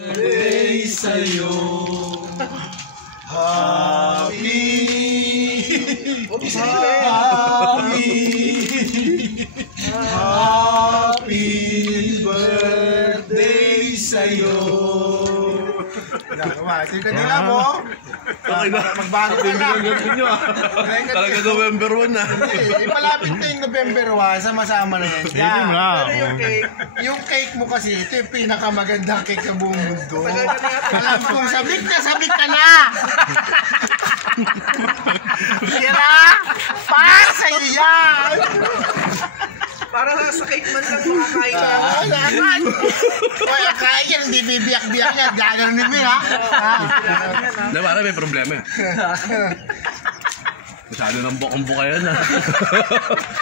Birthday sa'yo. Happy birthday sa'yo. Ito nila mo. Magbago ka na. Talaga November 1 na. Ipalapit na yung November 1. Sama-sama na yan. Yung cake mo kasi, ito yung pinakamagandang cake sa buong mundo. Alam kong sabik ka na. Kira, para sa'yo yan. Para sa cake man lang makakain ka. Uy, akain yan, hindi bibiyak-biyak yan. Gagano ni Mir, ha? Parang may problema eh. Masyado ng bukong-buka yan ha.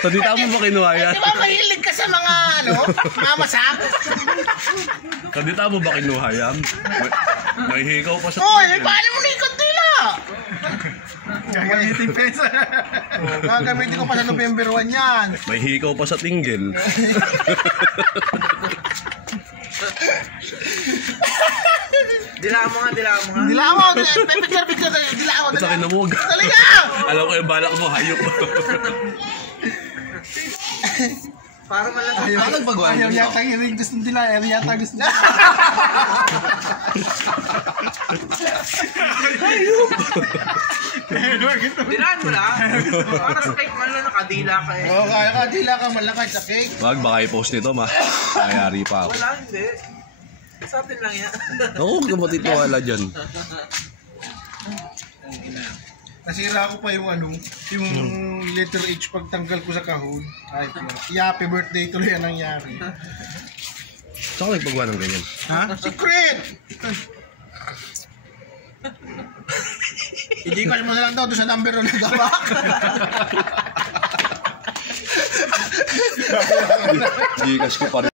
So dito mo ba kinuha yan? Di ba mahilig ka sa mga, mga masak? So dito mo ba kinuha yan? May hikaw pa sa... Uy, paano mo nikot nila? Gagamitin pesa. Gagamitin ko pa sa November 1 yan. May hikaw pa sa tinggil. Dilaan mo nga. Picture. Dilaan mo. Sa akin na mo. Talaga! Alam ko yung balak mo, hayop. Para man lang. Ayaw pagwahan niya. Ayaw yata yung gusto nila. Ayaw yata gusto nila. Dilaan mo lang. Para sa cake man lang nakadila ka eh. Oo, kaya kadila ka malakad sa cake. Wag, baka i-post nito ma. Kayari pa ako. Wala, hindi. Sa atin lang yan. Oo, huwag ka matitiwala dyan. Nasira ko pa yung yung letter H pagtanggal ko sa kahon. Ay, happy birthday tuloy ang nangyari. Saan ka nagpagawa ng ganyan? Ha? Secret! Hindi ko mo na lang daw doon sa number na nagawak. Gcash ko pa rin.